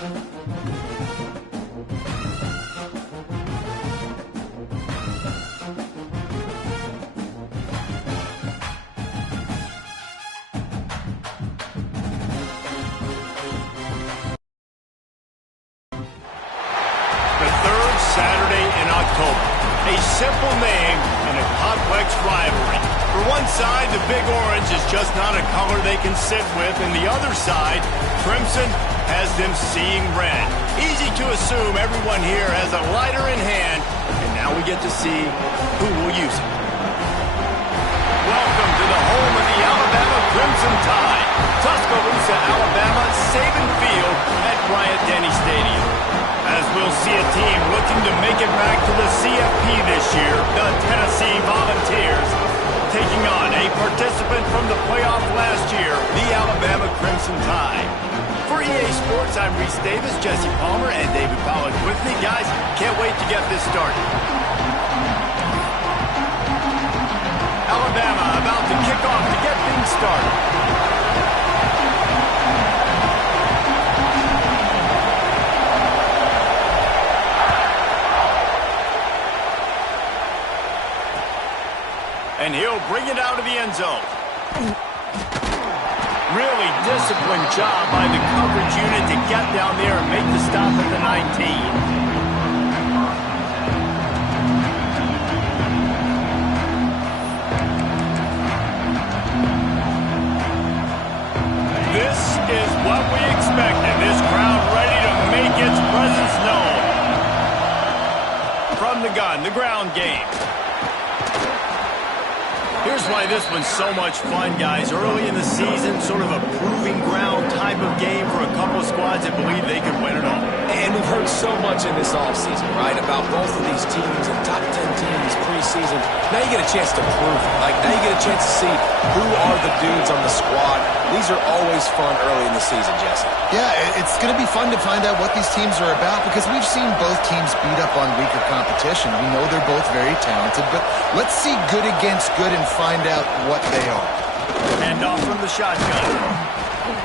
Saturday in October. A simple name and a complex rivalry. For one side, the Big Orange is just not a color they can sit with, and the other side, Crimson, has them seeing red. Easy to assume everyone here has a lighter in hand, and now we get to see who will use it. Welcome to the home of the Alabama Crimson Tide. Tuscaloosa, Alabama, Saban Field at Bryant-Denny Stadium. As we'll see a team looking to make it back to the CFP this year, the Tennessee Volunteers, taking on a participant from the playoff last year, the Alabama Crimson Tide. For EA Sports, I'm Reese Davis, Jesse Palmer, and David Pollack with me. Guys, can't wait to get this started. Alabama about to kick off to get things started. And he'll bring it out of the end zone. Really disciplined job by the coverage unit to get down there and make the stop at the 19. This is what we expected. This crowd ready to make its presence known. From the gun, the ground game. Here's why this one's so much fun, guys. Early in the season, sort of a proving ground type of game for a couple of squads that believe they can win it all. And we've heard so much in this offseason, right, about both of these teams and top 10 teams preseason. Now you get a chance to prove it. Like, now you get a chance to see who are the dudes on the squad. These are always fun early in the season, Jesse. Yeah, it's going to be fun to find out what these teams are about because we've seen both teams beat up on weaker competition. We know they're both very talented, but let's see good against good and find out what they are. And off from the shotgun.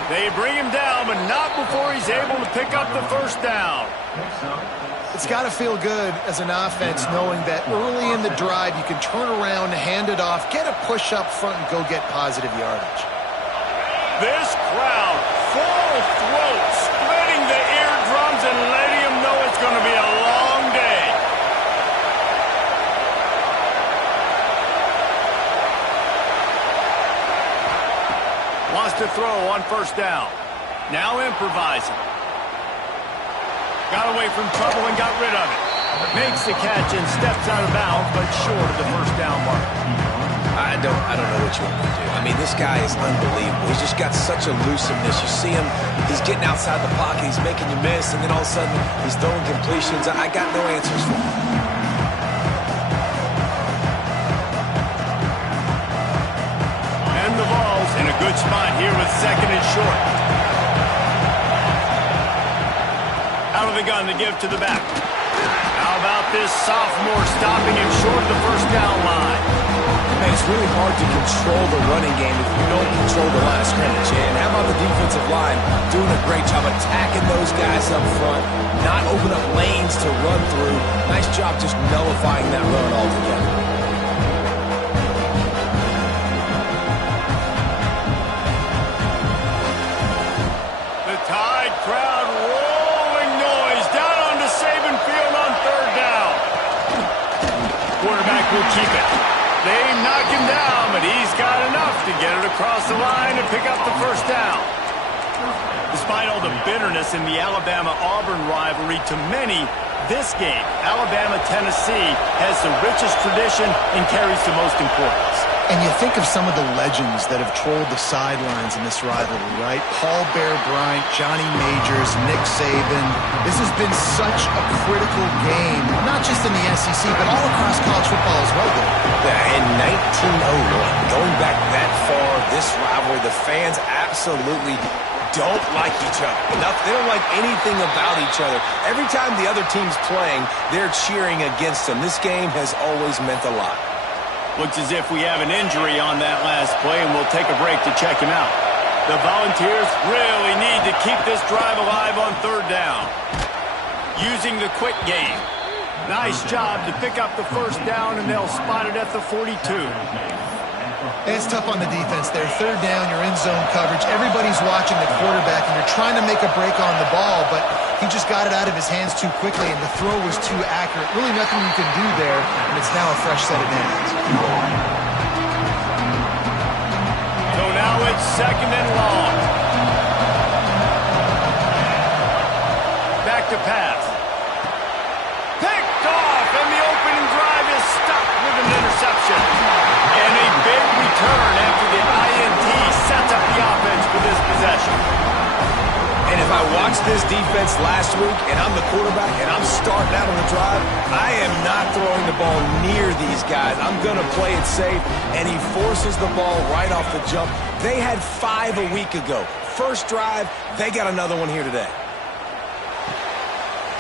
They bring him down, but not before he's able to pick up the first down. It's got to feel good as an offense knowing that early in the drive you can turn around, hand it off, get a push up front, and go get positive yardage. This crowd, full throat, splitting the eardrums and letting them know it's going to be a long day. Wants to throw on first down. Now improvising. Got away from trouble and got rid of it. Makes the catch and steps out of bounds, but short of the first down mark. I don't know what you want to do. I mean, this guy is unbelievable. He's just got such elusiveness. You see him, he's getting outside the pocket, he's making you miss, and then all of a sudden, he's throwing completions. I got no answers for him. And the ball's in a good spot here with second and short. Out of the gun to give to the back. How about this sophomore stopping him short of the first down line? Man, it's really hard to control the running game if you don't control the line of scrimmage. And how about the defensive line doing a great job attacking those guys up front, not open up lanes to run through. Nice job just nullifying that run altogether. The Tide crowd rolling noise down onto Saban Field on third down. Quarterback will keep it. They knock him down, but he's got enough to get it across the line and pick up the first down. Despite all the bitterness in the Alabama-Auburn rivalry, to many, this game, Alabama-Tennessee, has the richest tradition and carries the most importance. And you think of some of the legends that have trolled the sidelines in this rivalry, right? Paul Bear Bryant, Johnny Majors, Nick Saban. This has been such a critical game, not just in the SEC, but all across college football as well, though. Yeah, in 1901, going back that far, this rivalry, the fans absolutely don't like each other. They don't like anything about each other. Every time the other team's playing, they're cheering against them. This game has always meant a lot. Looks as if we have an injury on that last play, and we'll take a break to check him out. The Volunteers really need to keep this drive alive on third down. Using the quick game. Nice job to pick up the first down, and they'll spot it at the 42. It's tough on the defense there. Third down, you're in zone coverage. Everybody's watching the quarterback, and you're trying to make a break on the ball, but he just got it out of his hands too quickly, and the throw was too accurate. Really nothing you can do there, and it's now a fresh set of downs. So now it's second and long. Back to pass. Picked off, and the opening drive is stopped with an interception. And a big return after the INT sets up the offense for this possession. And if I watched this defense last week and I'm the quarterback and I'm starting out on the drive, I am not throwing the ball near these guys. I'm going to play it safe, and he forces the ball right off the jump. They had 5 a week ago. First drive, they got another one here today.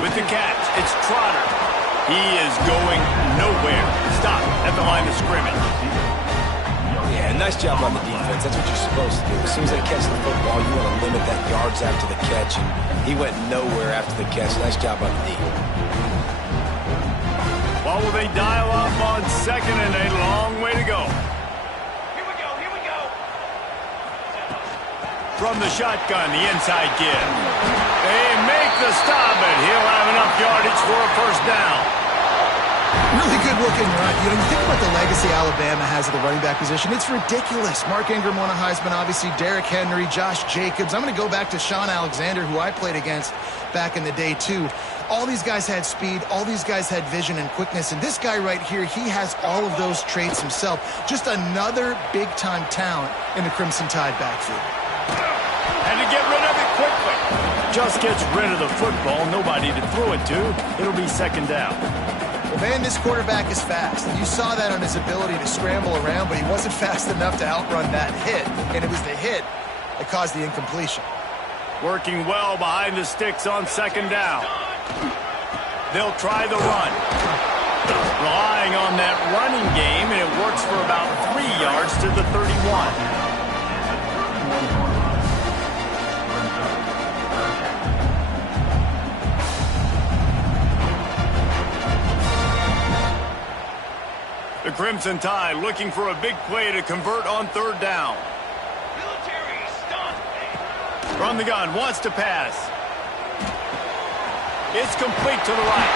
With the catch, it's Trotter. He is going nowhere. Stop at the line of scrimmage. Yeah, nice job on the defense. That's what you're supposed to do. As soon as they catch the football, you want to limit that yards after the catch, and he went nowhere after the catch. Nice job on the D. Well, will they dial up on second, and a long way to go. Here we go. From the shotgun, the inside give. They make the stop, and he'll have enough yardage for a first down. Really good looking run. You think about the legacy Alabama has at the running back position. It's ridiculous. Mark Ingram won a Heisman, obviously. Derrick Henry, Josh Jacobs. I'm going to go back to Sean Alexander, who I played against back in the day, too. All these guys had speed. All these guys had vision and quickness. And this guy right here, he has all of those traits himself. Just another big-time talent in the Crimson Tide backfield. And to get rid of it quickly. Just gets rid of the football. Nobody to throw it to. It'll be second down. Well, man, this quarterback is fast. You saw that on his ability to scramble around, but he wasn't fast enough to outrun that hit. And it was the hit that caused the incompletion. Working well behind the sticks on second down. They'll try the run. Relying on that running game, and it works for about 3 yards to the 31. The Crimson Tide looking for a big play to convert on third down. Military stunt. From the gun, wants to pass. It's complete to the right.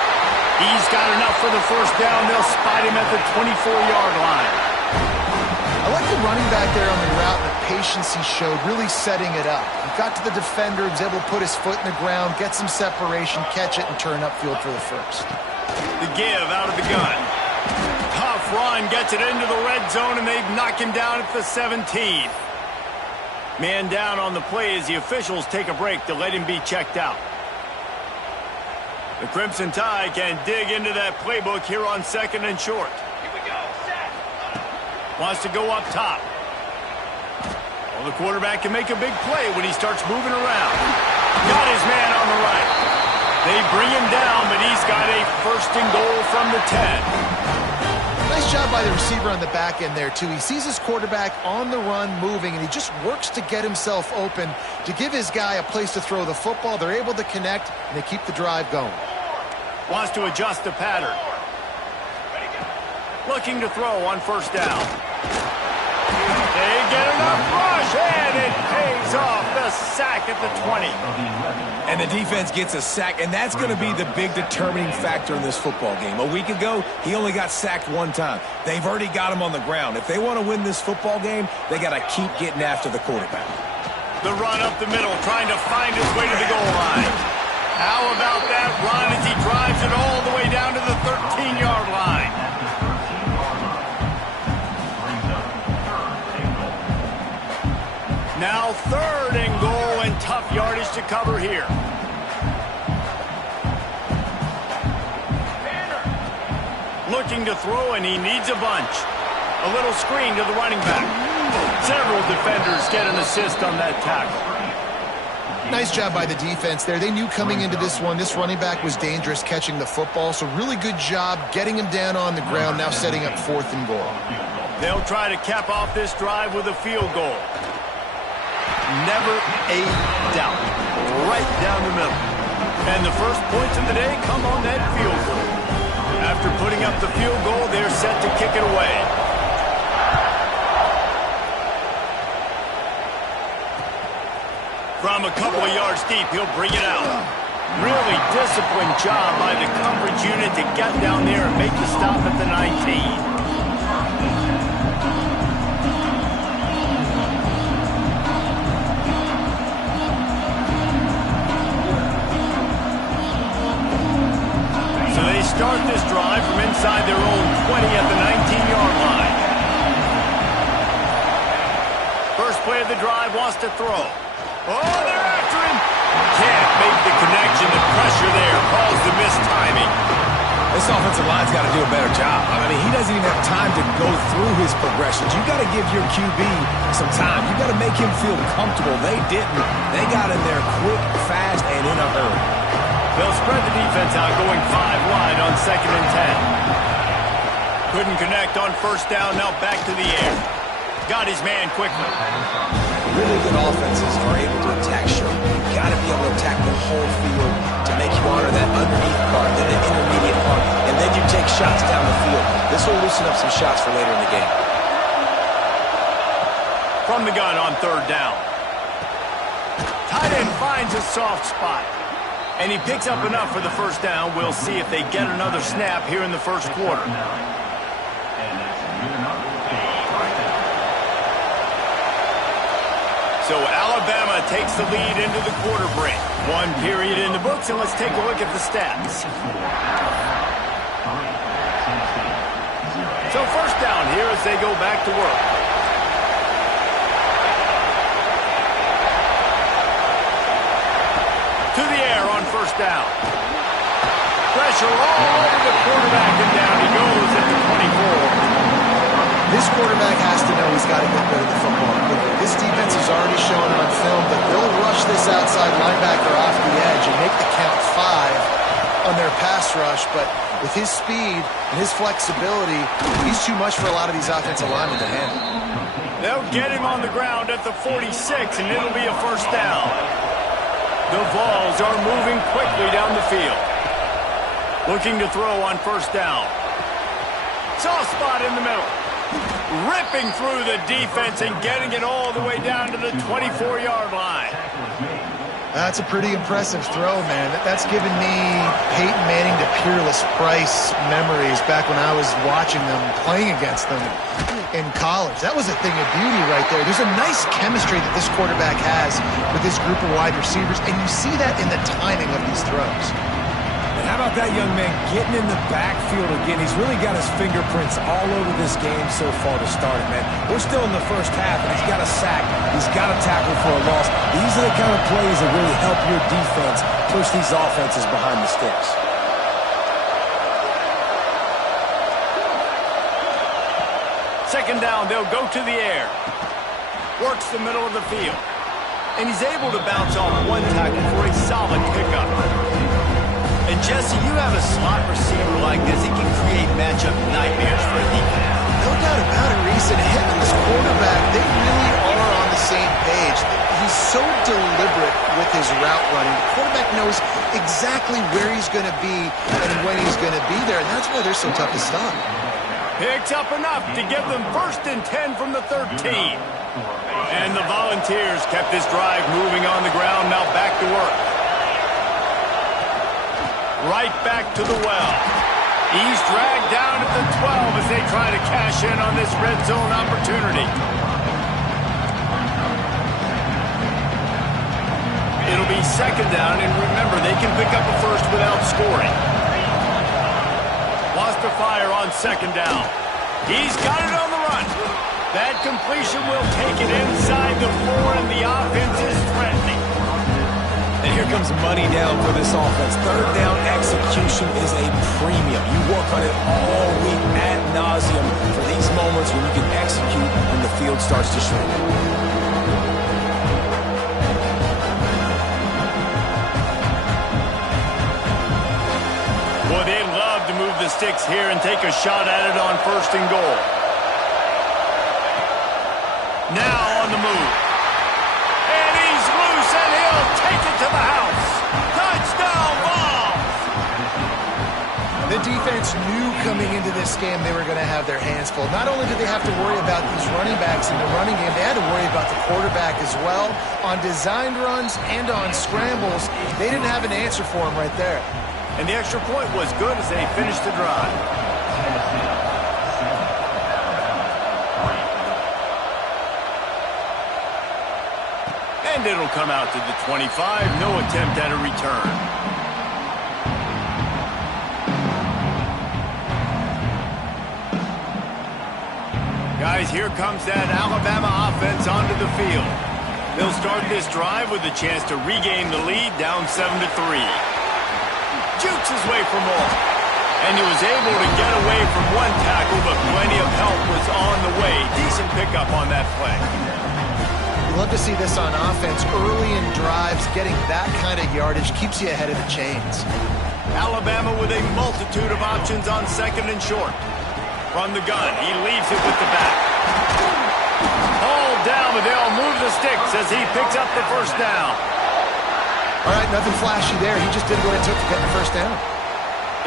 He's got enough for the first down. They'll spot him at the 24-yard line. I like the running back there on the route, the patience he showed, really setting it up. He got to the defender, he was able to put his foot in the ground, get some separation, catch it, and turn upfield for the first. The give out of the gun. Tough run, gets it into the red zone, and they've knocked him down at the 17. Man down on the play as the officials take a break to let him be checked out. The Crimson Tide can dig into that playbook here on second and short. Here we go. Set. Wants to go up top. Well, the quarterback can make a big play when he starts moving around. Got his man on the right. They bring him down, but he's got a first and goal from the 10. Nice job by the receiver on the back end there, too. He sees his quarterback on the run moving, and he just works to get himself open to give his guy a place to throw the football. They're able to connect, and they keep the drive going. Wants to adjust the pattern. Looking to throw on first down. They get enough rush, and it pays off. The sack at the 20. And the defense gets a sack, and that's going to be the big determining factor in this football game. A week ago, he only got sacked 1 time. They've already got him on the ground. If they want to win this football game, they got to keep getting after the quarterback. The run up the middle, trying to find his way to the goal line. How about that run as he drives it all the way down to the 13-yard line? Now third and goal, and tough yardage to cover here. Looking to throw, and he needs a bunch. A little screen to the running back. Several defenders get an assist on that tackle. Nice job by the defense there. They knew coming into this one, this running back was dangerous catching the football, so really good job getting him down on the ground, now setting up 4th and goal. They'll try to cap off this drive with a field goal. never a doubt. Right down the middle. And the first points of the day come on that field goal. After putting up the field goal, they're set to kick it away. From a couple of yards deep, he'll bring it out. Really disciplined job by the coverage unit to get down there and make the stop at the 19. So they start this drive from inside their own 20 at the 19-yard line. First play of the drive, wants to throw. Oh, they're after him. Can't make the connection. The pressure there caused the missed timing. This offensive line's got to do a better job. I mean, he doesn't even have time to go through his progressions. You got to give your QB some time. You got to make him feel comfortable. They didn't. They got in there quick, fast, and in a hurry. They'll spread the defense out, going 5 wide on 2nd and 10. Couldn't connect on first down. Now back to the air. Got his man quickly. Really good offenses are able to attack short. You've got to be able to attack the whole field to make you honor that underneath part, then the intermediate part, and then you take shots down the field. This will loosen up some shots for later in the game. From the gun on 3rd down. Tight end finds a soft spot. And he picks up enough for the first down. We'll see if they get another snap here in the first quarter. So Alabama takes the lead into the quarter break. 1 period in the books, and let's take a look at the stats. So first down here as they go back to work. To the air on first down. Pressure all over the quarterback, and down he goes at the 24. This quarterback has to know he's got to get rid of the football quickly. This defense has already shown on film that they'll rush this outside linebacker off the edge and make the count 5 on their pass rush, but with his speed and his flexibility, he's too much for a lot of these offensive linemen to handle. They'll get him on the ground at the 46, and it'll be a first down. The Vols are moving quickly down the field. Looking to throw on first down. Soft spot in the middle. Ripping through the defense and getting it all the way down to the 24-yard line. That's a pretty impressive throw, man. That's given me Peyton Manning to Peerless Price memories back when I was watching them, playing against them in college. That was a thing of beauty right there. There's a nice chemistry that this quarterback has with this group of wide receivers, and you see that in the timing of these throws. And how about that young man getting in the backfield again? He's really got his fingerprints all over this game so far to start it, man. We're still in the first half, and he's got a sack. He's got a tackle for a loss. These are the kind of plays that really help your defense push these offenses behind the sticks. Second down, they'll go to the air. Works the middle of the field. And he's able to bounce off one tackle for a solid pickup. And Jesse, you have a slot receiver like this, it can create matchup nightmares for a defense. No doubt about it, Reese. And him and this quarterback, they really are on the same page. He's so deliberate with his route running. The quarterback knows exactly where he's going to be and when he's going to be there, and that's why they're so tough to stop. Picks up enough to give them 1st and 10 from the 13. And the Volunteers kept this drive moving on the ground, now back to work. Right back to the well. He's dragged down at the 12 as they try to cash in on this red zone opportunity. It'll be second down, and remember, they can pick up a first without scoring. Wants to fire on second down. He's got it on the run. That completion will take it inside the 4, and the offense is threatening. And here comes money down for this offense. Third down execution is a premium. You work on it all week ad nauseum for these moments when you can execute when the field starts to shrink. Boy, they'd love to move the sticks here and take a shot at it on 1st and goal. Now on the move. And The defense knew coming into this game they were going to have their hands full. Not only did they have to worry about these running backs in the running game, they had to worry about the quarterback as well. On designed runs and on scrambles, they didn't have an answer for him right there. And the extra point was good as they finished the drive. And it'll come out to the 25. No attempt at a return. Guys, here comes that Alabama offense onto the field. They'll start this drive with a chance to regain the lead, down 7-3. Jukes his way for more. And he was able to get away from one tackle, but plenty of help was on the way. Decent pickup on that play. You love to see this on offense. Early in drives, getting that kind of yardage keeps you ahead of the chains. Alabama with a multitude of options on second and short. From the gun, he leaves it with the back. Hauled down, but they'll move the sticks as he picks up the first down. All right, nothing flashy there. He just did what it took to get the first down.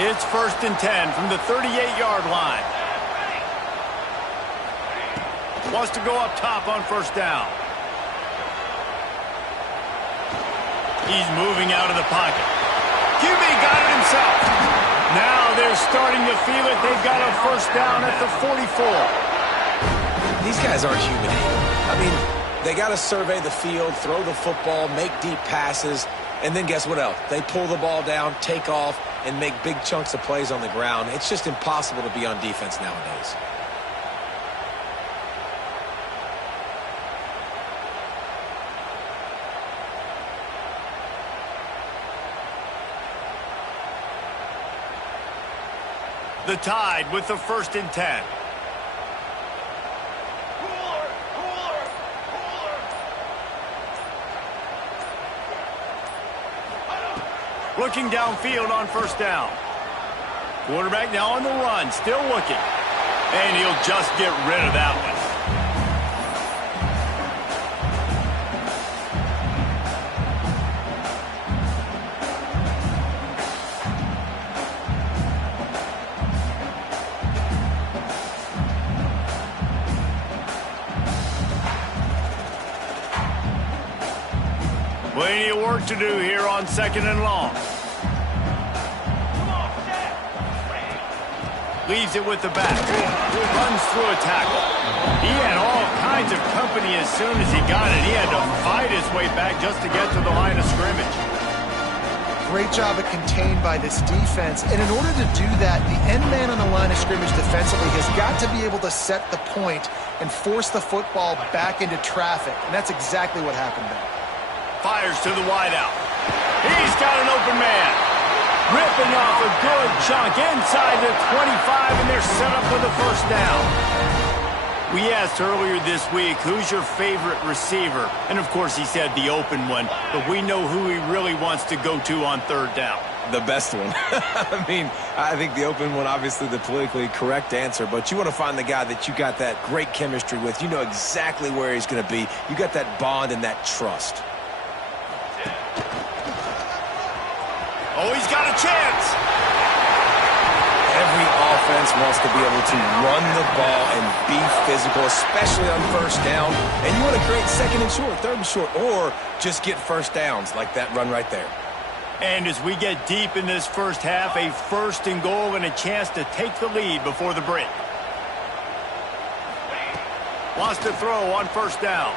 It's 1st and 10 from the 38-yard line. Wants to go up top on first down. He's moving out of the pocket. QB got it himself. Now they're starting to feel it. They've got a first down at the 44. These guys aren't human. I mean, they got to survey the field, throw the football, make deep passes, and then guess what else? They pull the ball down, take off, and make big chunks of plays on the ground. It's just impossible to be on defense nowadays. The Tide with the 1st and 10. Looking downfield on first down. Quarterback now on the run, still looking. And he'll just get rid of that one. Plenty of work to do here on second and long. Leaves it with the back. Runs through a tackle. He had all kinds of company as soon as he got it. He had to fight his way back just to get to the line of scrimmage. Great job of contained by this defense. And in order to do that, the end man on the line of scrimmage defensively has got to be able to set the point and force the football back into traffic. And that's exactly what happened there. Fires to the wideout. He's got an open man. Ripping off a good chunk inside the 25, and they're set up with a first down. We asked earlier this week, who's your favorite receiver? And, of course, he said the open one, but we know who he really wants to go to on third down. The best one. I mean, I think the open one, obviously the politically correct answer, but you want to find the guy that you got that great chemistry with. You know exactly where he's going to be. You got that bond and that trust. Oh, he's got a chance. Every offense wants to be able to run the ball and be physical, especially on first down. And you want to create second and short, third and short, or just get first downs like that run right there. And as we get deep in this first half, a 1st and goal and a chance to take the lead before the break. Wants to throw on first down.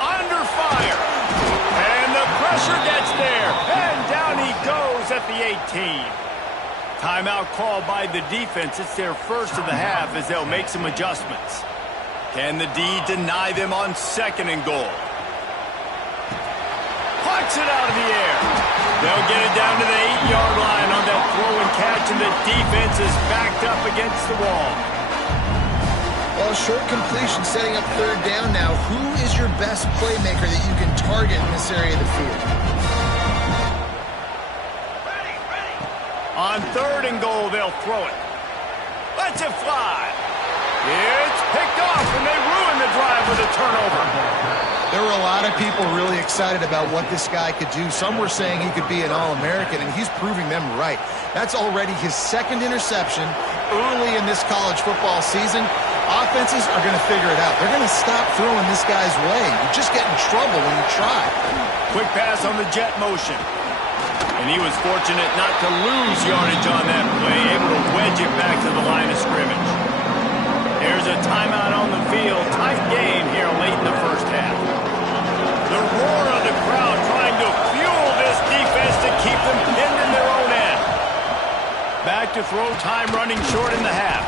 Under fire. And the pressure gets there. And down he goes at the 18. Timeout called by the defense. It's their first of the half as they'll make some adjustments. Can the D deny them on second and goal? Plucks it out of the air. They'll get it down to the 8-yard line on that throw and catch, and the defense is backed up against the wall. Well, short completion setting up third down now. Who is your best playmaker that you can target in this area of the field? On third and goal, they'll throw it. Lets it fly. It's picked off, and they ruin the drive with a turnover. There were a lot of people really excited about what this guy could do. Some were saying he could be an All-American, and he's proving them right. That's already his second interception early in this college football season. Offenses are going to figure it out. They're going to stop throwing this guy's way. You just get in trouble when you try. Quick pass on the jet motion. And he was fortunate not to lose yardage on that play, able to wedge it back to the line of scrimmage. There's a timeout on the field. Tight game here late in the first half. The roar of the crowd trying to fuel this defense to keep them pinned in their own end. Back to throw, time running short in the half.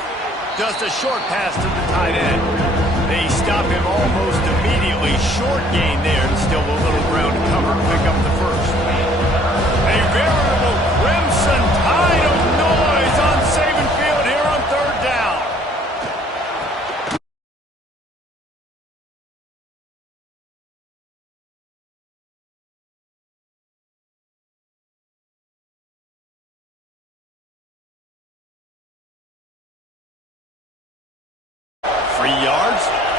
Just a short pass to the tight end. They stop him almost immediately. Short gain there, and still a little ground to cover to pick up the first. A veritable crimson tide of noise on Saban Field here on third down.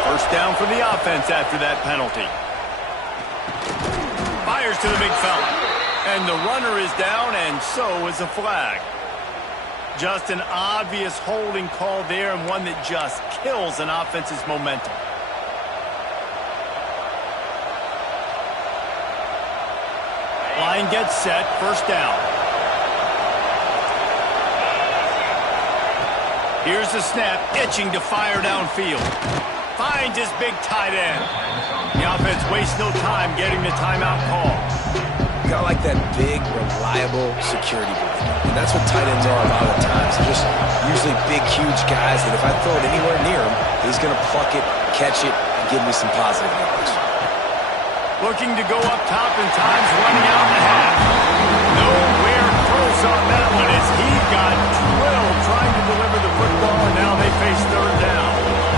First down for the offense after that penalty. Fires to the big fella. And the runner is down, and so is a flag. Just an obvious holding call there, and one that just kills an offense's momentum. Line gets set, first down. Here's the snap, itching to fire downfield. Finds his big tight end. The offense wastes no time getting the timeout call. You gotta like that big, reliable security blanket. And that's what tight ends are a lot of times. They're just usually big, huge guys that if I throw it anywhere near him, he's gonna pluck it, catch it, and give me some positive numbers. Looking to go up top in times, running out in the half. Nowhere close on that one as he got drilled trying to deliver the football, and now they face third down.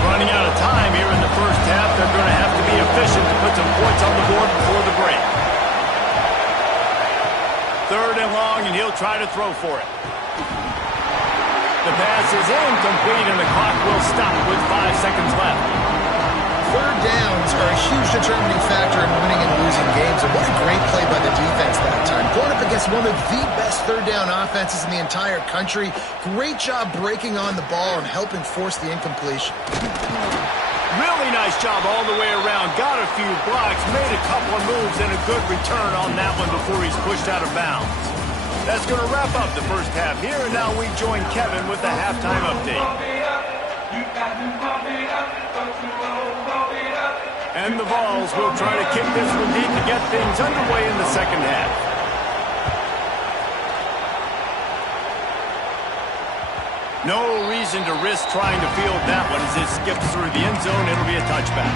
Running out of time here in the first half. They're going to have to be efficient to put some points on the board before the break. Third and long, and he'll try to throw for it. The pass is incomplete, and the clock will stop with 5 seconds left. Third downs are a huge determining factor in winning and losing games, and what a great play by the defense that time. Going up against one of the best third down offenses in the entire country. Great job breaking on the ball and helping force the incompletion. Really nice job all the way around. Got a few blocks, made a couple of moves, and a good return on that one before he's pushed out of bounds. That's going to wrap up the first half here, and now we join Kevin with the halftime update. And the Vols will try to kick this one deep to get things underway in the second half. No reason to risk trying to field that one as it skips through the end zone. It'll be a touchback.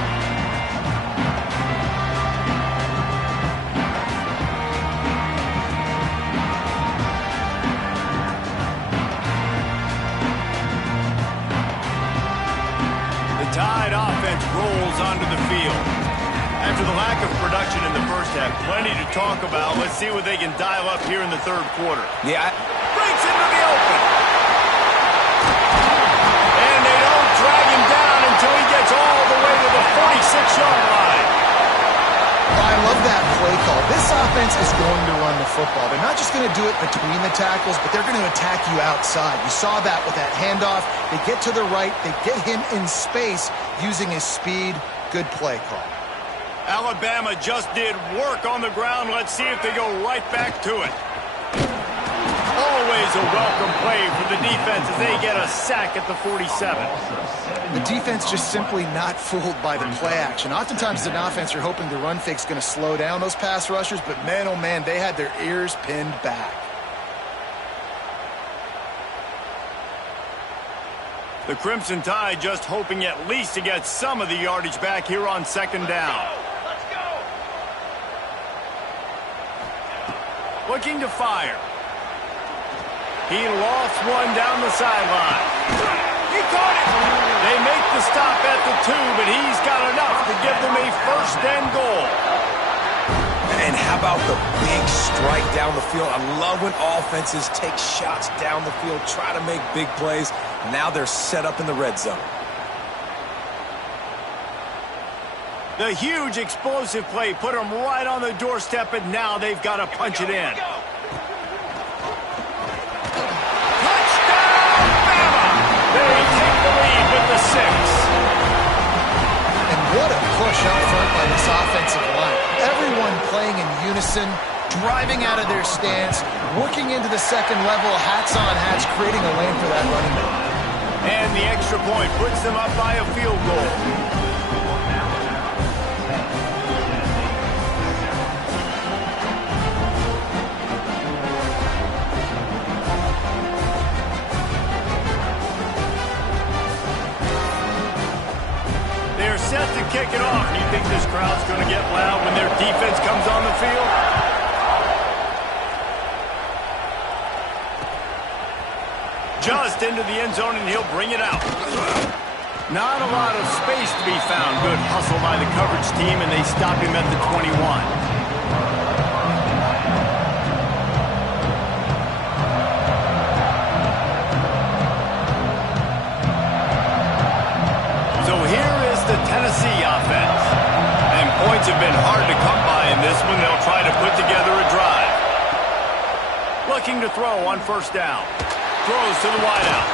Tide offense rolls onto the field. After the lack of production in the first half, plenty to talk about. Let's see what they can dial up here in the third quarter. Yeah. Breaks into the open. And they don't drag him down until he gets all the way to the 46-yard line. I love that play call. This offense is going to run the football. They're not just going to do it between the tackles, but they're going to attack you outside. You saw that with that handoff. They get to the right. They get him in space using his speed. Good play call. Alabama just did work on the ground. Let's see if they go right back to it. Always a welcome play for the defense as they get a sack at the 47. The defense just simply not fooled by the play action. Oftentimes as an offense, you're hoping the run fake's going to slow down those pass rushers, but man, oh man, they had their ears pinned back. The Crimson Tide just hoping at least to get some of the yardage back here on second down. Let's go! Looking to fire. He lofts one down the sideline. He caught it. They make the stop at the 2, but he's got enough to give them a first and goal. And how about the big strike down the field? I love when offenses take shots down the field, try to make big plays. Now they're set up in the red zone. The huge explosive play put them right on the doorstep, and now they've got to punch it in. Touchdown, Bama! They take the lead with the 6. And what a push up front by this offensive line. Everyone playing in unison, driving out of their stance, working into the second level, hats on hats, creating a lane for that running back. And the extra point puts them up by a field goal. They're set to kick it off. Do you think this crowd's going to get loud when their defense comes on the field? Just into the end zone, and he'll bring it out. Not a lot of space to be found. Good hustle by the coverage team, and they stop him at the 21. So here is the Tennessee offense. And points have been hard to come by in this one. They'll try to put together a drive. Looking to throw on first down. Throws to the wideout.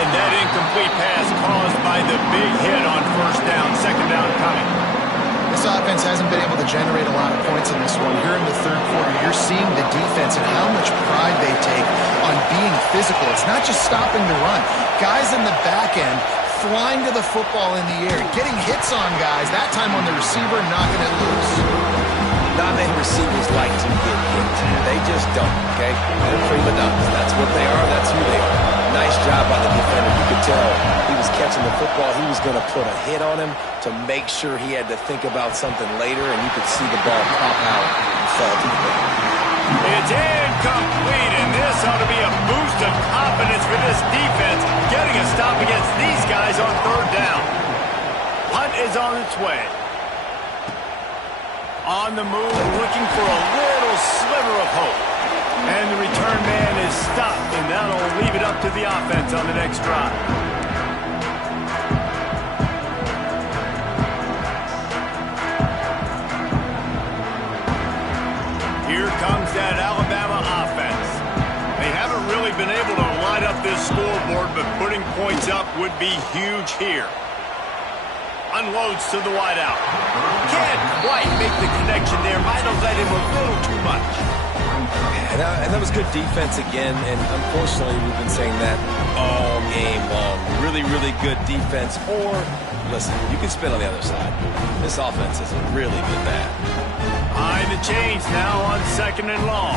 And that incomplete pass caused by the big hit on first down. Second down coming. This offense hasn't been able to generate a lot of points in this one. Here in the third quarter, you're seeing the defense and how much pride they take on being physical. It's not just stopping the run. Guys in the back end flying to the football in the air, getting hits on guys, that time on the receiver, knocking it loose. Not many receivers like to get hit. They just don't, okay? They're prima donnas. That's what they are. That's who they are. Nice job by the defender. You could tell he was catching the football. He was going to put a hit on him to make sure he had to think about something later, and you could see the ball pop out and fall to the ground. It's incomplete, and this ought to be a boost of confidence for this defense, getting a stop against these guys on third down. Punt is on its way. On the move, looking for a little sliver of hope. And the return man is stopped, and that'll leave it up to the offense on the next drive. Here comes that Alabama offense. They haven't really been able to light up this scoreboard, but putting points up would be huge here. Unloads to the wideout. Can't quite make the connection there. Might have let him a little too much. And that was good defense again, and unfortunately we've been saying that all game long. Really, really good defense. Or, listen, you can spin on the other side. This offense is really good bad. Behind the chains now on second and long.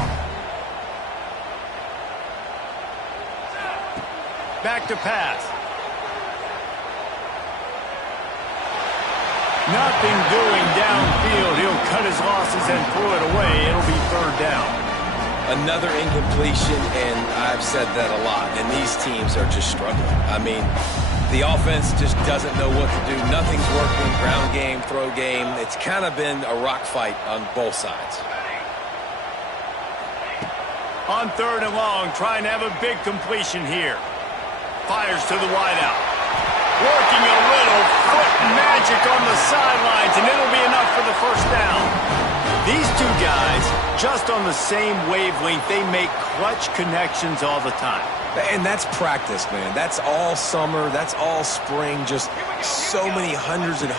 Back to pass. Nothing doing downfield. He'll cut his losses and throw it away. It'll be third down. Another incompletion, and I've said that a lot, and these teams are just struggling. I mean, the offense just doesn't know what to do. Nothing's working. Ground game, throw game. It's kind of been a rock fight on both sides. On third and long, trying to have a big completion here. Fires to the wideout. Working a little foot magic on the sidelines, and it'll be enough for the first down. These two guys, just on the same wavelength, they make clutch connections all the time. And that's practice, man. That's all summer. That's all spring. Just so many hundreds and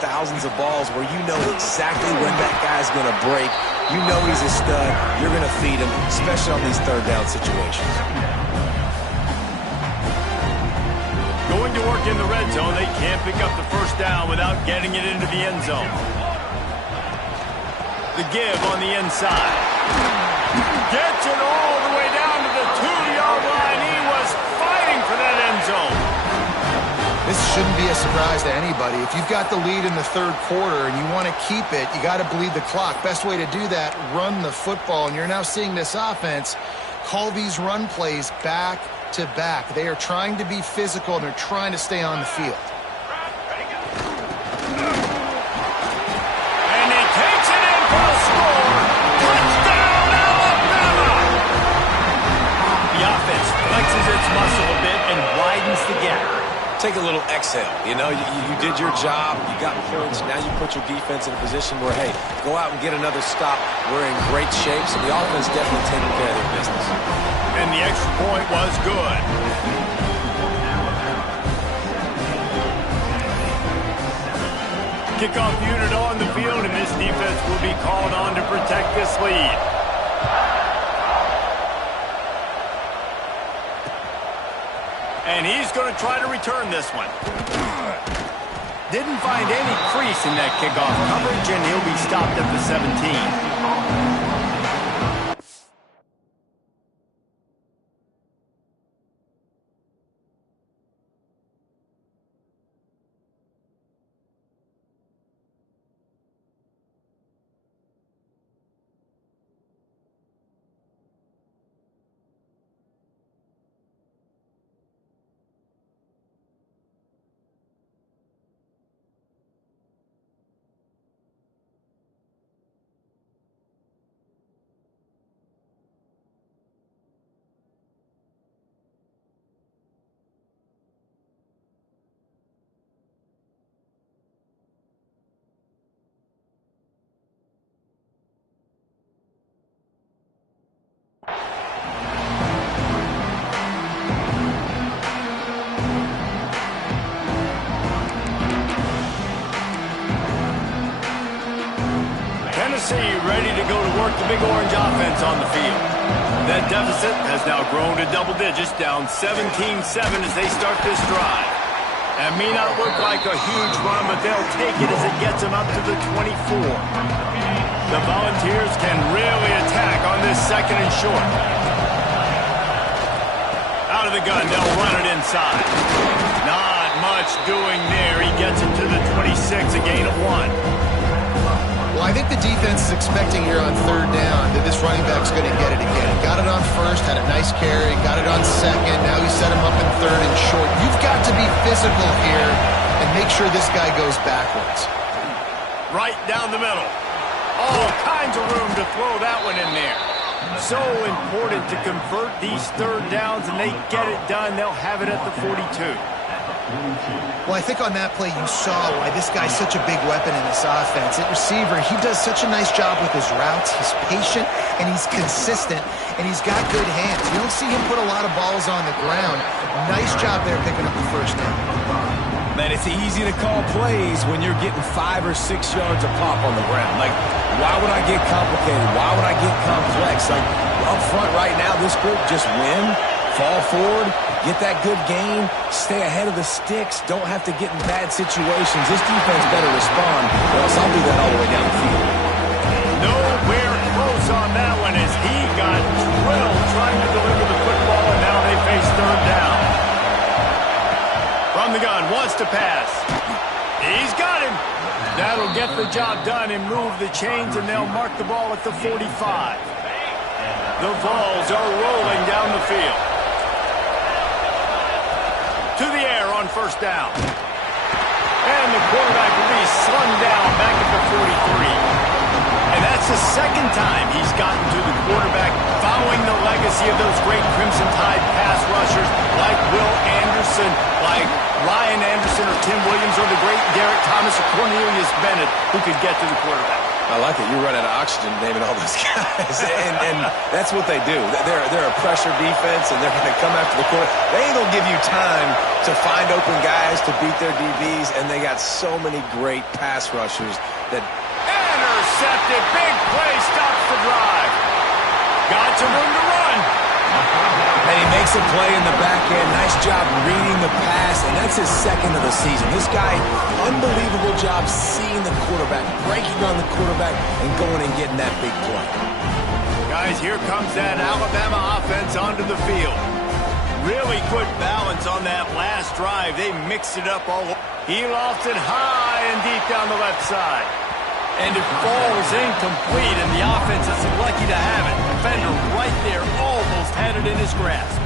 thousands of balls where you know exactly when that guy's going to break. You know he's a stud. You're going to feed him, especially on these third down situations. Going to work in the red zone. They can't pick up the first down without getting it into the end zone. The give on the inside. Gets it all the way down to the 2-yard line. He was fighting for that end zone. This shouldn't be a surprise to anybody. If you've got the lead in the third quarter and you want to keep it, you got to bleed the clock. Best way to do that, run the football. And you're now seeing this offense call these run plays back to back. They are trying to be physical, and they're trying to stay on the field. And he takes it in for a score. Touchdown, Alabama! The offense flexes its muscle a bit and widens the gap. Take take a little exhale. You know, you did your job. You got points. Now you put your defense in a position where, hey, go out and get another stop. We're in great shape, so the offense definitely taking care of their business. And the extra point was good. Kickoff unit on the field, and this defense will be called on to protect this lead. And he's going to try to return this one. Didn't find any crease in that kickoff coverage, and he'll be stopped at the 17. Tennessee ready to go to work the big orange offense on the field. That deficit has now grown to double digits, down 17-7 as they start this drive. That may not look like a huge run, but they'll take it as it gets them up to the 24. The Volunteers can really attack on this second and short. Out of the gun, they'll run it inside. Not much doing there. He gets it to the 26, a gain of 1. Well, I think the defense is expecting here on third down that this running back's going to get it again. Got it on first, had a nice carry, got it on second. Now he set him up in third and short. You've got to be physical here and make sure this guy goes backwards. Right down the middle. All kinds of room to throw that one in there. So important to convert these third downs, and they get it done. They'll have it at the 42. Well, I think on that play you saw why this guy's such a big weapon in this offense. At receiver, he does such a nice job with his routes. He's patient, and he's consistent, and he's got good hands. You don't see him put a lot of balls on the ground. Nice job there picking up the first down. Man, it's easy to call plays when you're getting 5 or 6 yards a pop on the ground. Like, why would I get complicated? Why would I get complex? Like, up front right now, this group just win, fall forward, get that good gain, stay ahead of the sticks, don't have to get in bad situations. This defense better respond, or else I'll do that all the way down the field. Nowhere close on that one as he got drilled trying to deliver the football, and now they face third down. From the gun, wants to pass. He's got him. That'll get the job done and move the chains, and they'll mark the ball at the 45. The Vols are rolling down the field. To the air on first down. And the quarterback will be slung down back at the 43. And that's the second time he's gotten to the quarterback, following the legacy of those great Crimson Tide pass rushers like Will Anderson, like Ryan Anderson or Tim Williams, or the great Derek Thomas or Cornelius Bennett, who could get to the quarterback. I like it. You run out of oxygen naming all those guys. and that's what they do. They're a pressure defense, and they're going to come after the quarterback. They ain't going to give you time to find open guys to beat their DBs, and they got so many great pass rushers that... Intercepted. Big play. Stops the drive. Got some room to run. And he makes a play in the back end. Nice job reading the pass, and that's his second of the season. This guy, unbelievable job seeing the quarterback, breaking on the quarterback, and going and getting that big play. Guys, here comes that Alabama offense onto the field. Really good balance on that last drive. They mixed it up all over. He lofts it high and deep down the left side. And it falls incomplete, and the offense is lucky to have it. Defender right there almost had it in his grasp.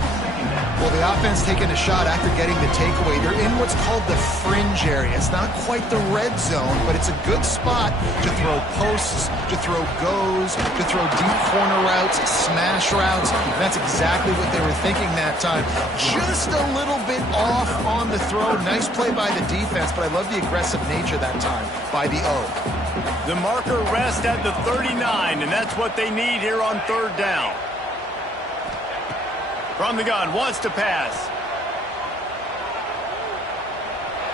Well, the offense taking a shot after getting the takeaway. They're in what's called the fringe area. It's not quite the red zone, but it's a good spot to throw posts, to throw goes, to throw deep corner routes, smash routes. And that's exactly what they were thinking that time. Just a little bit off on the throw. Nice play by the defense, but I love the aggressive nature that time by the O. The marker rests at the 39, and that's what they need here on third down. From the gun, wants to pass.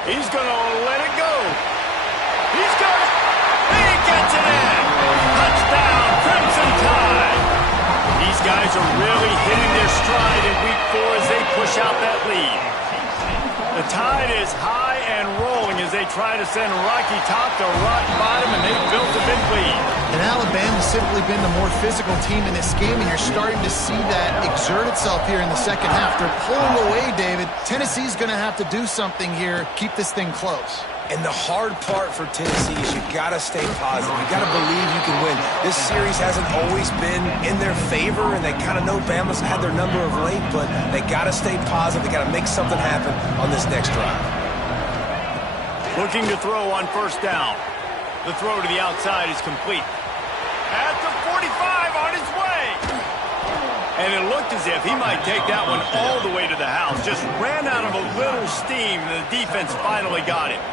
He's going to let it go. He's got it. He gets it in. Touchdown, Crimson Tide. These guys are really hitting their stride in week 4 as they push out that lead. The Tide is high and rolling as they try to send Rocky Top to rock bottom, and they've built a big lead. And Alabama's simply been the more physical team in this game, and you're starting to see that exert itself here in the second half. They're pulling away, David. Tennessee's going to have to do something here, keep this thing close. And the hard part for Tennessee is you got to stay positive. You got to believe you can win. This series hasn't always been in their favor, and they kind of know Bama's had their number of late, but they got to stay positive. They got to make something happen on this next drive. Looking to throw on first down. The throw to the outside is complete. At the 45 on his way. And it looked as if he might take that one all the way to the house. Just ran out of a little steam, and the defense finally got him.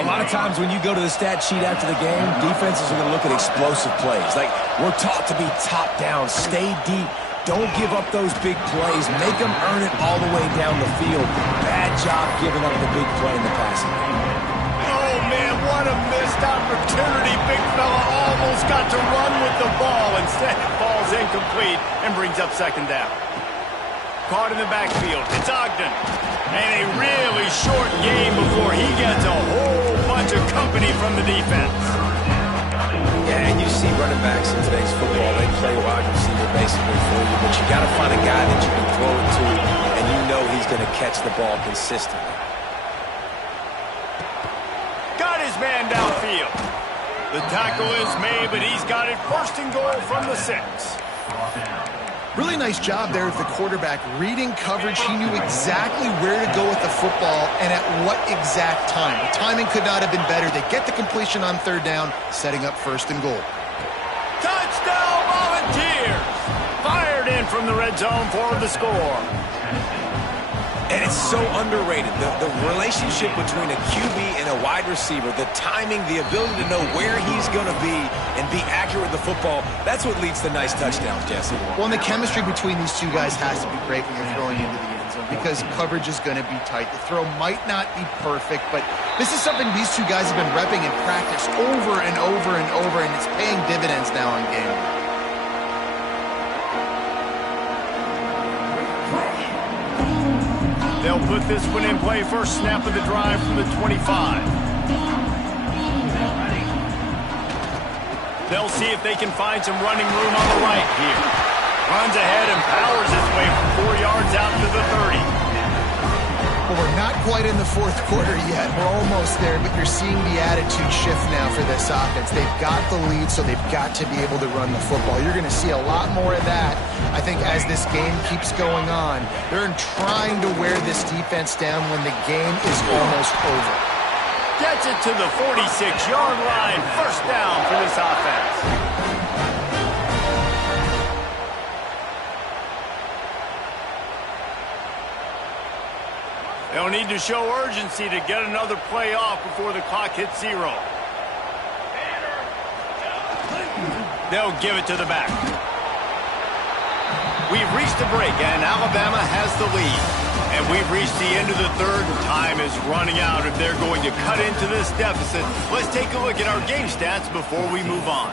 A lot of times when you go to the stat sheet after the game, defenses are going to look at explosive plays. Like, we're taught to be top down, stay deep, don't give up those big plays, make them earn it all the way down the field. Bad job giving up the big play in the passing game. Oh, man, what a missed opportunity. Big fella almost got to run with the ball. Instead, it falls incomplete and brings up second down. Caught in the backfield. It's Ogden. And a really short game before he gets a whole bunch of company from the defense. Yeah, and you see running backs in today's football, they play wide receiver basically for you, but you got to find a guy that you can throw it to, and you know he's going to catch the ball consistently. Got his man downfield. The tackle is made, but he's got it first and goal from the 6. Really nice job there of the quarterback reading coverage. He knew exactly where to go with the football and at what exact time. The timing could not have been better. They get the completion on third down, setting up first and goal. Touchdown, Volunteers! Fired in from the red zone for the score. And it's so underrated. The relationship between a QB and a wide receiver, the timing, the ability to know where he's going to be and be accurate with the football, that's what leads to nice touchdowns, Jesse. Well, and the chemistry between these two guys has to be great when you're throwing into the end zone because coverage is going to be tight. The throw might not be perfect, but this is something these two guys have been repping in practice over and over and over, and it's paying dividends now in game. They'll put this one in play first snap of the drive from the 25. They'll see if they can find some running room on the right here. Runs ahead and powers his way from 4 yards out to the 30. Well, we're not quite in the fourth quarter yet. We're almost there, but you're seeing the attitude shift now for this offense. They've got the lead, so they've got to be able to run the football. You're going to see a lot more of that, I think, as this game keeps going on. They're trying to wear this defense down when the game is almost over. Gets it to the 46-yard line. First down for this offense. They'll need to show urgency to get another play off before the clock hits 0. They'll give it to the back. We've reached the break, and Alabama has the lead. And we've reached the end of the third, and time is running out if they're going to cut into this deficit. Let's take a look at our game stats before we move on.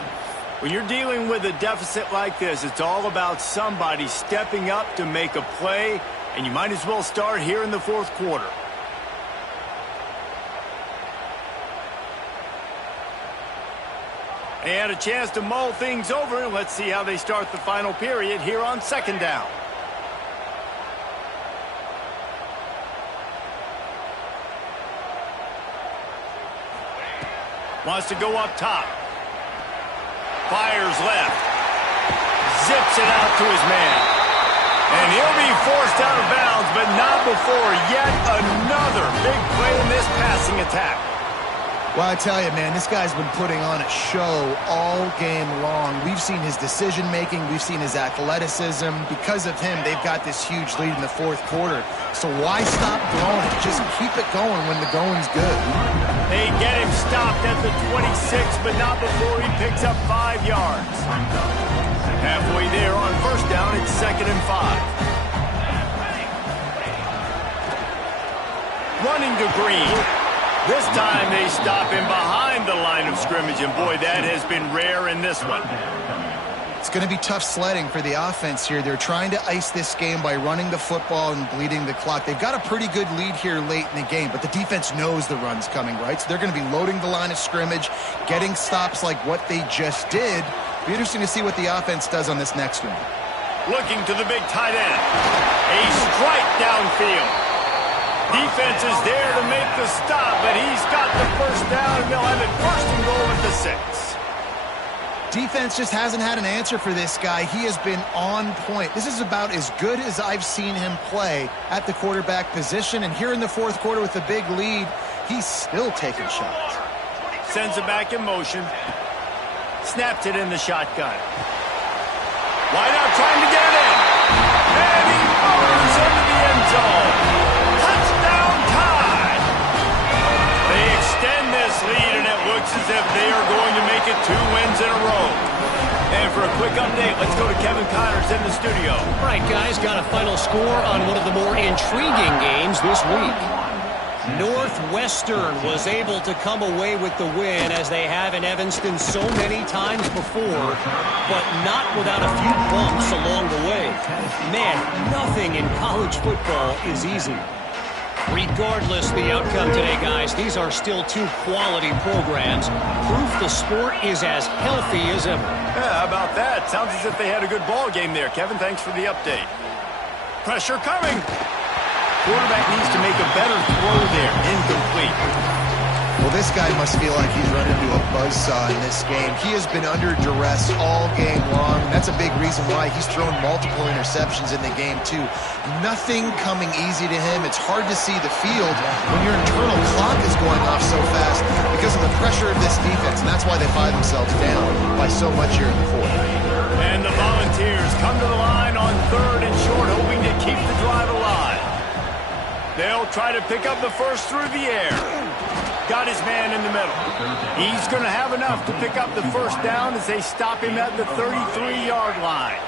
When you're dealing with a deficit like this, it's all about somebody stepping up to make a play, and you might as well start here in the fourth quarter. They had a chance to mull things over. Let's see how they start the final period here on second down. Wants to go up top. Fires left. Zips it out to his man. And he'll be forced out of bounds, but not before yet another big play in this passing attack. Well, I tell you, man, this guy's been putting on a show all game long. We've seen his decision-making. We've seen his athleticism. Because of him, they've got this huge lead in the fourth quarter. So why stop throwing? Just keep it going when the going's good. They get him stopped at the 26, but not before he picks up 5 yards. Halfway there on first down, it's 2nd and 5. Running to Green. This time they stop him behind the line of scrimmage, and boy, that has been rare in this one. It's going to be tough sledding for the offense here. They're trying to ice this game by running the football and bleeding the clock. They've got a pretty good lead here late in the game, but the defense knows the run's coming, right? So they're going to be loading the line of scrimmage, getting stops like what they just did. Be interesting to see what the offense does on this next one. Looking to the big tight end. A strike downfield. Defense is there to make the stop, but he's got the first down, and they'll have it 1st and goal at the 6. Defense just hasn't had an answer for this guy. He has been on point. This is about as good as I've seen him play at the quarterback position, and here in the fourth quarter with a big lead, he's still taking shots. Sends it back in motion. Snapped it in the shotgun. Wide out trying to get it in. And he motors into the end zone. Touchdown tie. They extend this lead, and it looks as if they are going to make it 2 wins in a row. And for a quick update, let's go to Kevin Connors in the studio. All right, guys, got a final score on one of the more intriguing games this week. Northwestern was able to come away with the win, as they have in Evanston so many times before, but not without a few bumps along the way. Man, nothing in college football is easy. Regardless the outcome today, guys, these are still 2 quality programs. Proof the sport is as healthy as ever. Yeah, how about that? Sounds as if they had a good ball game there. Kevin, thanks for the update. Pressure coming. Quarterback needs to make a better throw there. Incomplete. Well, this guy must feel like he's run into a buzzsaw in this game. He has been under duress all game long. That's a big reason why he's thrown multiple interceptions in the game, too. Nothing coming easy to him. It's hard to see the field when your internal clock is going off so fast because of the pressure of this defense, and that's why they find themselves down by so much here in the fourth. And the Volunteers come to the line on 3rd and short, hoping to keep the drive alive. They'll try to pick up the first through the air. Got his man in the middle. He's going to have enough to pick up the first down as they stop him at the 33-yard line.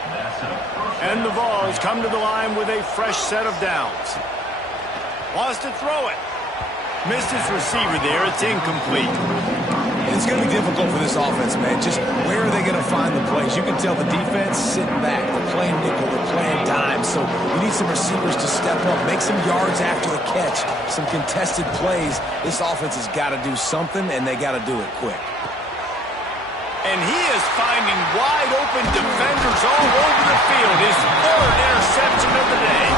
And the Vols come to the line with a fresh set of downs. Wants to throw it. Missed his receiver there. It's incomplete. It's going to be difficult for this offense, man. Just where are they going to find the plays? You can tell the defense sitting back. They're playing nickel. They're playing dime. So you need some receivers to step up, make some yards after the catch, some contested plays. This offense has got to do something, and they got to do it quick. And he is finding wide open defenders all over the field. His 3rd interception of the day.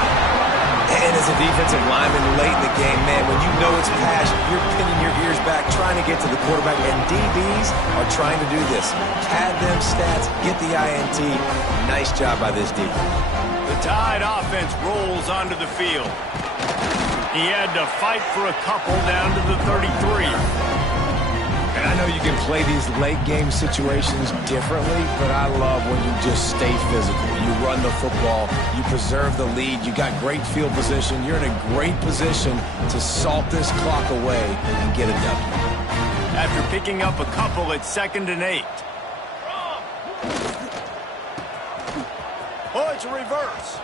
And as a defensive lineman late in the game, man, when you know it's pass, you're pinning your ears back, trying to get to the quarterback, and DBs are trying to do this. Pad them stats, get the INT. Nice job by this D. The Tide offense rolls onto the field. He had to fight for a couple down to the 33. And I know you can play these late-game situations differently, but I love when you just stay physical. You run the football, you preserve the lead, you got great field position, you're in a great position to salt this clock away and get a W. After picking up a couple at 2nd and 8. Oh, it's a reverse.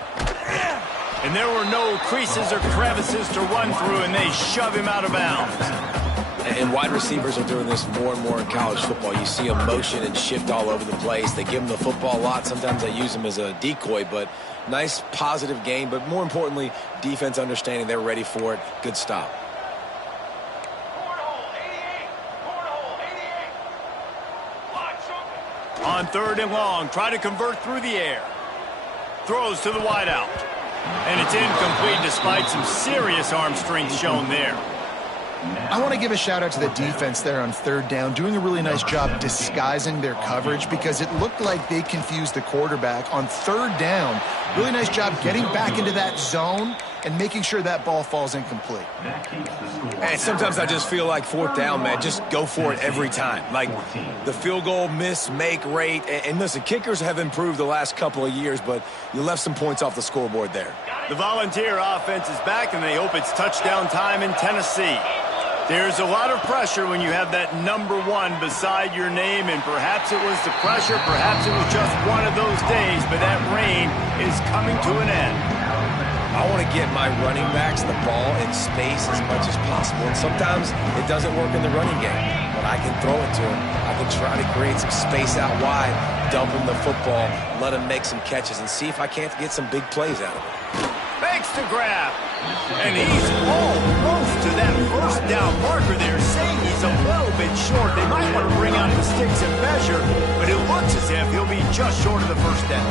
And there were no creases or crevices to run through, and they shove him out of bounds. And wide receivers are doing this more and more in college football. You see them motion and shift all over the place. They give them the football a lot. Sometimes they use them as a decoy, but nice positive game. But more importantly, defense understanding they're ready for it. Good stop. On 3rd and long, try to convert through the air. Throws to the wideout. And it's incomplete despite some serious arm strength shown there. I want to give a shout out to the defense there on third down, doing a really nice job disguising their coverage because it looked like they confused the quarterback on third down. Really nice job getting back into that zone and making sure that ball falls incomplete. And sometimes I just feel like fourth down, man, just go for it every time. Like the field goal miss, make rate. And listen, kickers have improved the last couple of years, but you left some points off the scoreboard there. The Volunteer offense is back, and they hope it's touchdown time in Tennessee. There's a lot of pressure when you have that number 1 beside your name, and perhaps it was the pressure, perhaps it was just one of those days, but that reign is coming to an end. I want to get my running backs the ball in space as much as possible, and sometimes it doesn't work in the running game, but I can throw it to them. I can try to create some space out wide, dump him the football, let him make some catches, and see if I can't get some big plays out of it. Makes the grab. And he's almost to that first down marker there, saying he's a little bit short. They might want to bring out the sticks and measure, but it looks as if he'll be just short of the first down.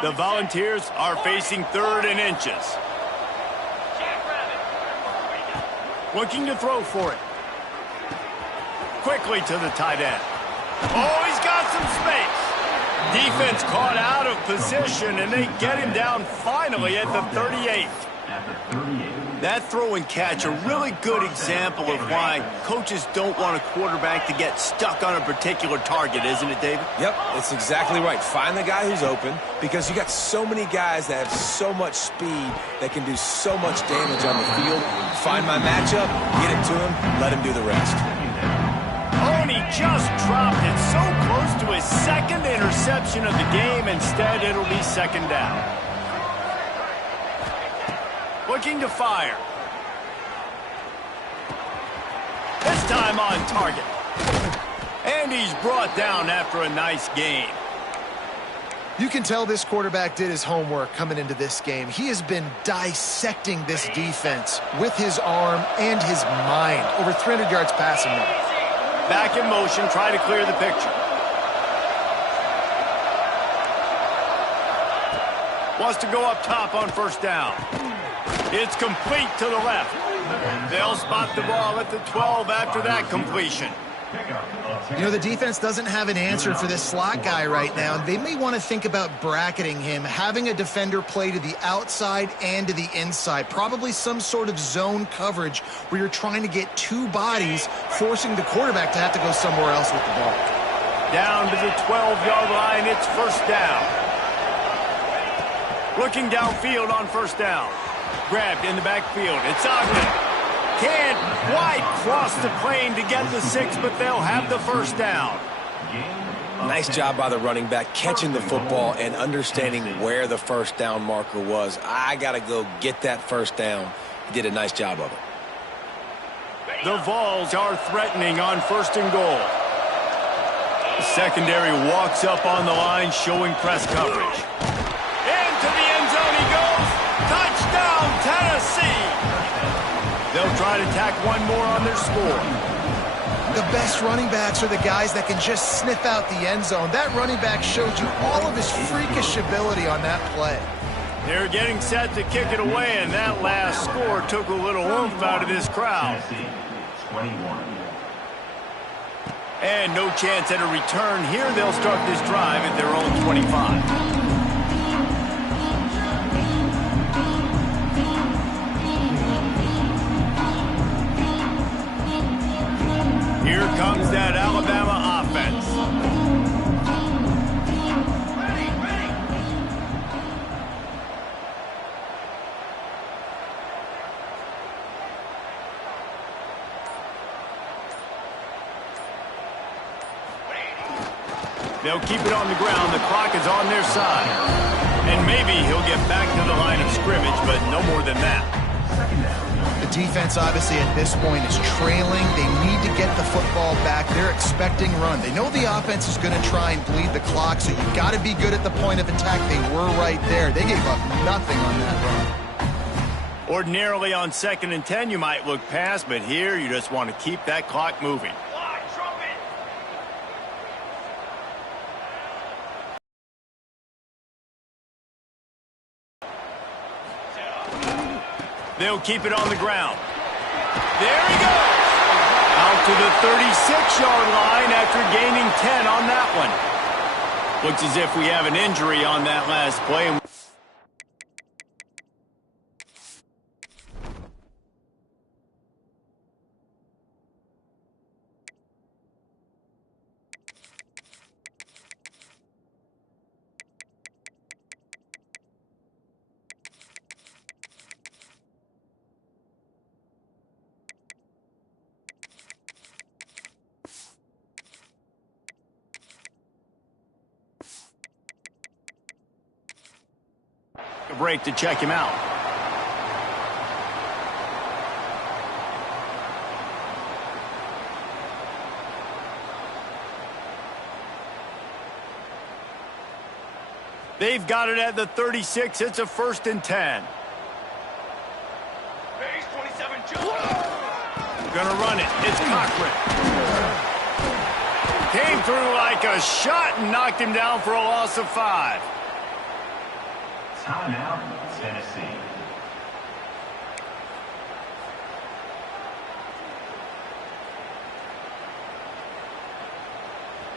The Volunteers are facing 3rd and inches. Looking to throw for it. Quickly to the tight end. Oh, he's got some space. Defense caught out of position, and they get him down finally at the 38th. That throw and catch, a really good example of why coaches don't want a quarterback to get stuck on a particular target, isn't it, David? Yep, it's exactly right. Find the guy who's open, because you got so many guys that have so much speed that can do so much damage on the field. Find my matchup, get it to him, let him do the rest. Oh, and he just dropped it so close to his 2nd interception of the game. Instead, it'll be 2nd down. Looking to fire. This time on target. And he's brought down after a nice gain. You can tell this quarterback did his homework coming into this game. He has been dissecting this defense with his arm and his mind. Over 300 yards passing now. Back in motion, try to clear the picture. Wants to go up top on first down. It's complete to the left. They'll spot the ball at the 12 after that completion. You know, the defense doesn't have an answer for this slot guy right now. They may want to think about bracketing him, having a defender play to the outside and to the inside. Probably some sort of zone coverage where you're trying to get 2 bodies, forcing the quarterback to have to go somewhere else with the ball. Down to the 12-yard line, it's first down. Looking downfield on first down. Grabbed in the backfield. It's Ogden. Can't quite cross the plane to get the 6, but they'll have the first down. Nice job by the running back, catching the football and understanding where the first down marker was. I got to go get that first down. He did a nice job of it. The Vols are threatening on 1st and goal. The secondary walks up on the line, showing press coverage. Into the end zone he goes. Touchdown, Tennessee. They'll try to tack one more on their score. The best running backs are the guys that can just sniff out the end zone. That running back showed you all of his freakish ability on that play. They're getting set to kick it away, and that last score took a little oomph out of this crowd. And no chance at a return here. They'll start this drive at their own 25. Here comes that Alabama offense. They'll keep it on the ground. The clock is on their side. And maybe he'll get back to the line of scrimmage, but no more than that. The defense, obviously, at this point is trailing. They need to get the football back. They're expecting run. They know the offense is going to try and bleed the clock, so you've got to be good at the point of attack. They were right there. They gave up nothing on that run. Ordinarily on 2nd and 10, you might look past, but here you just want to keep that clock moving. Fly, trumpet. They'll keep it on the ground. There he goes! Out to the 36-yard line after gaining 10 on that one. Looks as if we have an injury on that last play. A break to check him out. They've got it at the 36. It's a 1st and 10. Base 27, Gonna run it. It's Cochran. Came through like a shot and knocked him down for a loss of 5. Timeout, Tennessee.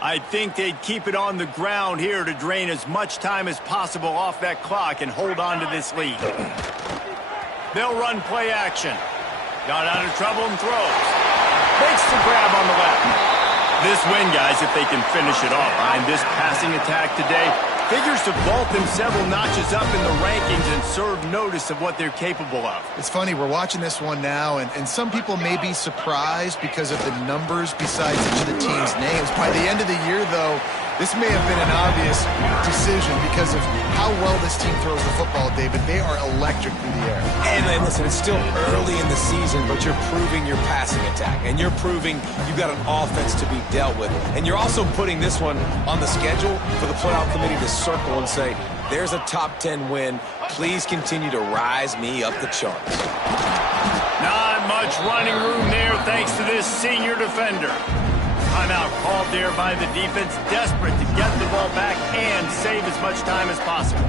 I think they'd keep it on the ground here to drain as much time as possible off that clock and hold on to this lead. They'll run play action. Got out of trouble and throws. Makes the grab on the left. This win, guys, if they can finish it off behind this passing attack today, figures to vault them several notches up in the rankings and serve notice of what they're capable of. It's funny, we're watching this one now, and some people may be surprised because of the numbers besides each of the team's names. By the end of the year, though, this may have been an obvious decision because of how well this team throws the football, David. They are electric through the air. And listen, it's still early in the season, but you're proving your passing attack, and you're proving you've got an offense to be dealt with. And you're also putting this one on the schedule for the playoff committee to circle and say, there's a top 10 win. Please continue to rise me up the charts. Not much running room there thanks to this senior defender. Timeout called there by the defense, desperate to get the ball back and save as much time as possible.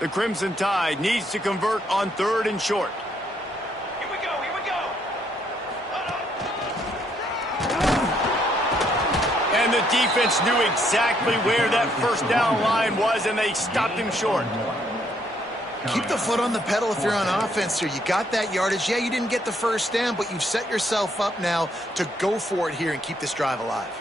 The Crimson Tide needs to convert on 3rd and short. Here we go, here we go. And the defense knew exactly where that 1st down line was, and they stopped him short. Keep the foot on the pedal if you're on offense here. You got that yardage. Yeah, you didn't get the 1st down, but you've set yourself up now to go for it here and keep this drive alive.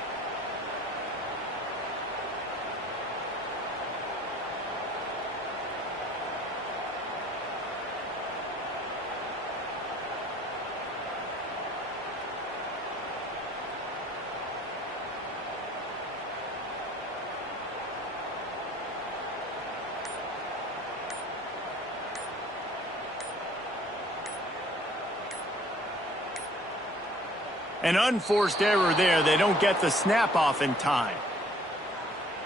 An unforced error there. They don't get the snap off in time.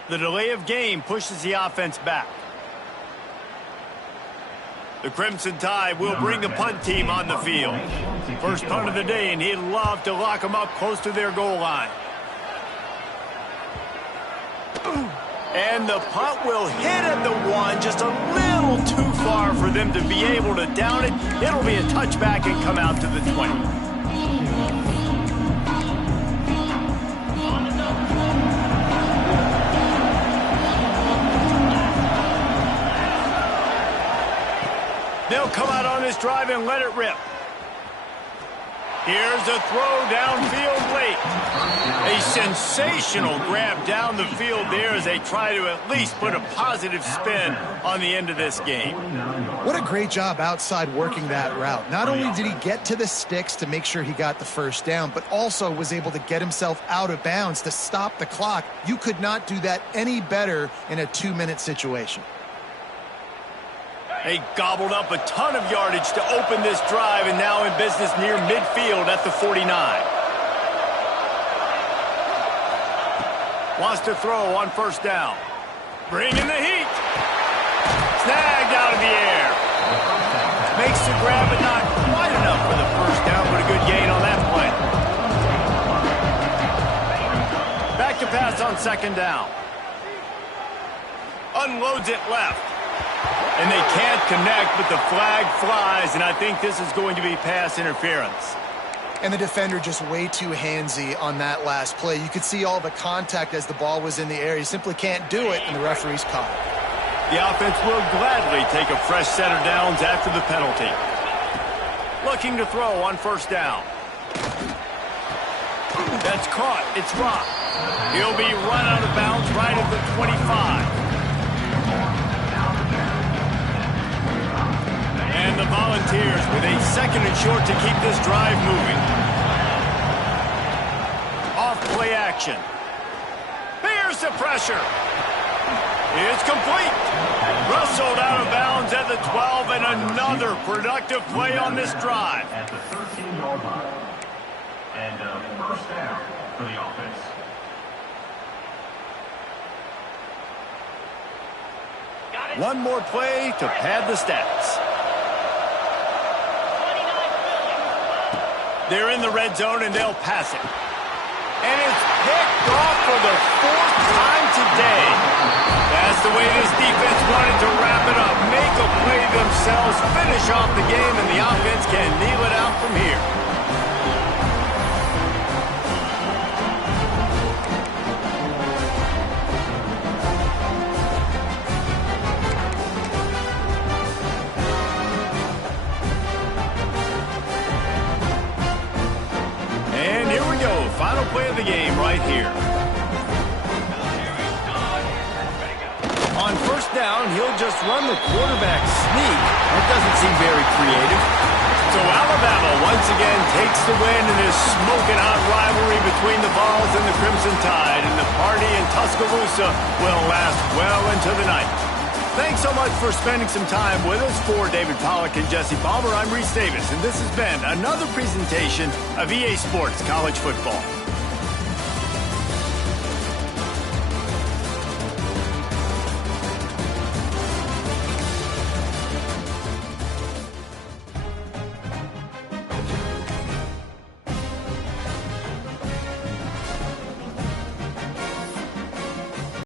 The delay of game pushes the offense back. The Crimson Tide will bring the punt team on the field. First punt of the day, and he'd love to lock them up close to their goal line. And the punt will hit at the 1, just a little too far for them to be able to down it. It'll be a touchback and come out to the 20. They'll come out on this drive and let it rip. Here's a throw downfield late. A sensational grab down the field there as they try to at least put a positive spin on the end of this game. What a great job outside working that route. Not only did he get to the sticks to make sure he got the 1st down, but also was able to get himself out of bounds to stop the clock. You could not do that any better in a 2-minute situation. They gobbled up a ton of yardage to open this drive and now in business near midfield at the 49. Wants to throw on 1st down. Bringing the heat. Snagged out of the air. Makes the grab, but not quite enough for the first down, but a good gain on that play. Back to pass on second down. Unloads it left. And they can't connect, but the flag flies, and I think this is going to be pass interference. And the defender just way too handsy on that last play. You could see all the contact as the ball was in the air. He simply can't do it, and the referee's caught it. The offense will gladly take a fresh set of downs after the penalty. Looking to throw on first down. That's caught. It's dropped. He'll be run out of bounds right at the 25. And the Volunteers with a second and short to keep this drive moving. Off play action. Here's the pressure. It's complete. Rustled out of bounds at the 12, and another productive play on this drive. At the 13-yard line. And first down for the offense. One more play to pad the stats. They're in the red zone, and they'll pass it. And it's picked off for the fourth time today. That's the way this defense wanted to wrap it up. Make a play themselves, finish off the game, and the offense can kneel it out from here. Final play of the game right here. On first down, he'll just run the quarterback sneak. That doesn't seem very creative. So Alabama once again takes the win in this smoking hot rivalry between the Vols and the Crimson Tide, and the party in Tuscaloosa will last well into the night. Thanks so much for spending some time with us. For David Pollack and Jesse Palmer, I'm Reese Davis, and this has been another presentation of EA Sports College Football.